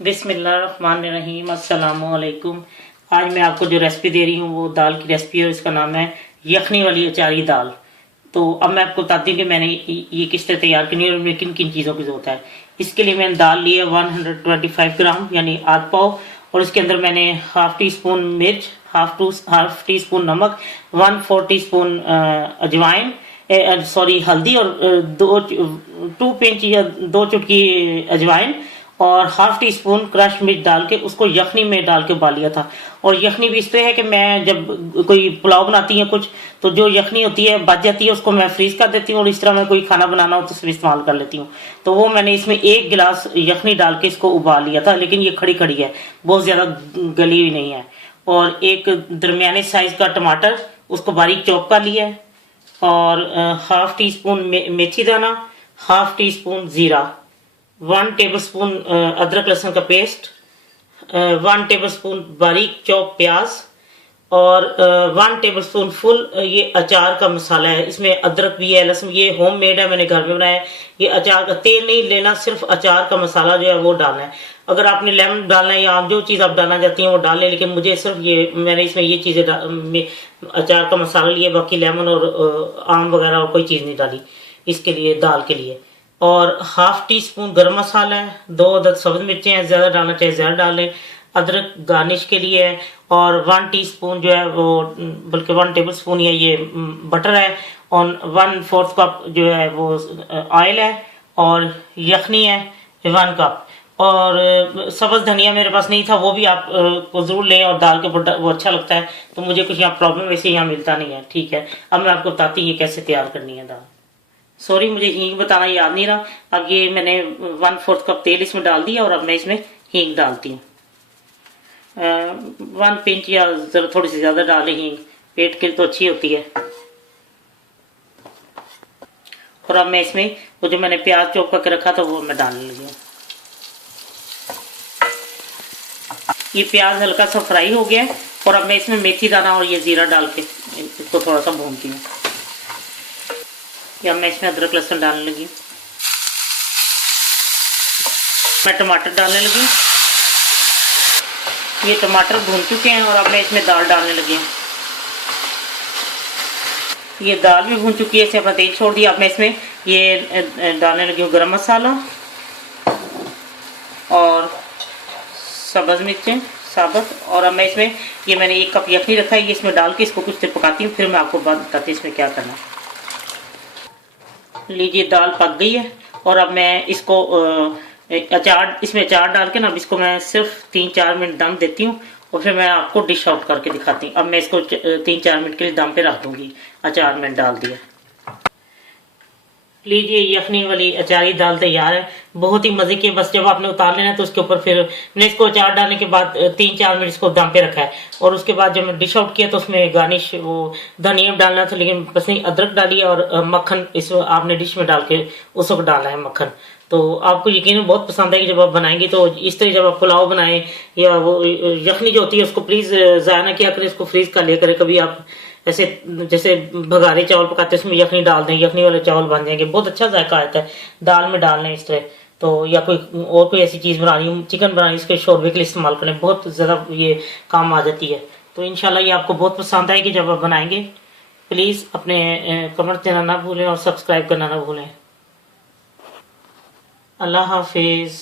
बिस्मिल्लाहिर्रहमानिर्रहीम, अस्सलामुअलैकुम। आज मैं आपको जो रेसिपी दे रही हूँ वो दाल की रेसिपी है और इसका नाम है यखनी वाली अचारी दाल। तो अब मैं आपको बताती हूँ कि मैंने ये किस तरह तैयार करनी है और मुझे किन किन चीज़ों की ज़रूरत है। इसके लिए मैंने दाल ली है 125 ग्राम यानी आध पाव, और इसके अंदर मैंने हाफ टी स्पून मिर्च, हाफ टी स्पून नमक, 1/4 टी स्पून अजवाइन, हल्दी, और 2 पिंच या 2 चुटकी अजवाइन और हाफ टी स्पून क्रश मिर्च डाल के उसको यखनी में डाल के उबाल लिया था। और यखनी भी इसलिए है कि मैं जब कोई पुलाव बनाती है कुछ, तो जो यखनी होती है बच जाती है उसको मैं फ्रीज कर देती हूँ, और इस तरह मैं कोई खाना बनाना हो तो उसमें इस्तेमाल कर लेती हूँ। तो वो मैंने इसमें 1 गिलास यखनी डाल के इसको उबाल लिया था, लेकिन ये खड़ी खड़ी है, बहुत ज्यादा गली हुई नहीं है। और एक दरमियाने साइज का टमाटर, उसको बारीक चॉप कर लिया है, और हाफ टी स्पून मेथी दाना, हाफ टी स्पून जीरा, 1 टेबल स्पून अदरक लहसुन का पेस्ट, 1 टेबल स्पून बारीक चॉप प्याज, और 1 टेबल स्पून फुल ये अचार का मसाला है। इसमें अदरक भी है, लहसुन, ये होम मेड है, मैंने घर में बनाया है। ये अचार का तेल नहीं लेना, सिर्फ अचार का मसाला जो है वो डालना है। अगर आपने लेमन डालना है या आप जो चीज़ आप डालना चाहती हैं वो डाल लें, लेकिन मुझे सिर्फ ये, मैंने इसमें ये चीज़ें अचार का मसाला लिया, बाकी लेमन और आम वगैरह और कोई चीज़ नहीं डाली इसके लिए, दाल के लिए। और हाफ टी स्पून गर्म मसाला है, 2 अदद सब्ज मिर्चें हैं, ज्यादा डालना चाहिए ज्यादा डाल लें, अदरक गार्निश के लिए है, और 1 टीस्पून जो है वो, बल्कि 1 टेबल स्पून ये बटर है, और 1/4 कप जो है वो ऑयल है, और यखनी है 1 कप, और सब्ज धनिया मेरे पास नहीं था, वो भी आप को जरूर लें और दाल के ऊपर वो अच्छा लगता है। तो मुझे कुछ यहाँ प्रॉब्लम वैसे यहाँ मिलता नहीं है, ठीक है। अब मैं आपको बताती हूँ ये कैसे तैयार करनी है दाल। सॉरी, मुझे हींग बताना याद नहीं रहा। अब ये मैंने 1/4 कप तेल इसमें डाल दिया, और अब मैं इसमें हींग डालती हूँ। 1 पिंच या थोड़ी सी ज्यादा डालें, हींग पेट के लिए तो अच्छी होती है। और अब मैं इसमें वो जो मैंने प्याज चॉप करके रखा था वो मैं डालने लगी हूँ। ये प्याज हल्का सा फ्राई हो गया है, और अब मैं इसमें मेथी दाना और ये जीरा डाल के इसको थोड़ा सा भूनती हूँ। या मैं इसमें अदरक लहसुन डालने लगी, मैं टमाटर डालने लगी। ये टमाटर भून चुके हैं, और अब मैं इसमें दाल डालने लगी हूँ। ये दाल भी भून चुकी है, इसे अपना तेल छोड़ दिया। अब मैं इसमें ये डालने लगी हूँ गरम मसाला और सब्ज मिर्चें साबुत। और अब मैं इसमें ये मैंने 1 कप यखनी रखा है, ये इसमें डाल के इसको कुछ देर पकाती हूँ, फिर मैं आपको बात बताती हूँ इसमें क्या करना है। लीजिए, दाल पक गई है, और अब मैं इसको इसमें अचार डाल के ना, अब इसको मैं सिर्फ 3-4 मिनट दम देती हूँ, और फिर मैं आपको डिश आउट करके दिखाती हूँ। अब मैं इसको 3-4 मिनट के लिए दम पे रख दूंगी। अचार मैंने डाल दिया। लीजिए, यखनी वाली अचारी दाल तैयार है, बहुत ही मजे की। बस जब आपने उतार लेना है तो उसके ऊपर फिर मैंने इसको अचार डालने के बाद 3-4 मिनट इसको दम पे रखा है, और उसके बाद जब मैं डिश आउट किया तो उसमें गार्निश वो धनिया डालना था, लेकिन बस नहीं, अदरक डाली और मक्खन इस आपने डिश में डाल के उसको डाला है मक्खन। तो आपको यकीन बहुत पसंद आएगी जब आप बनाएंगे। तो इस तरह जब आप पुलाव बनाएं या वो यखनी जो होती है उसको प्लीज ज़ाया ना किया करें, इसको फ्रीज कर लिया करें। कभी आप ऐसे जैसे भगारे चावल पकाते हैं उसमें यखनी डाल दें, यखनी वाले चावल बन जाएंगे, बहुत अच्छा जायका आता है दाल में डालने इस तरह। तो या कोई ऐसी चीज़ बनानी हो, चिकन बनानी, इसके शोरबे के लिए इस्तेमाल करें, बहुत ज़्यादा ये काम आ जाती है। तो इंशाल्लाह ये आपको बहुत पसंद आएगी जब आप बनाएंगे। प्लीज़ अपने कमेंट देना ना भूलें और सब्सक्राइब करना ना भूलें। अल्लाह हाफिज़।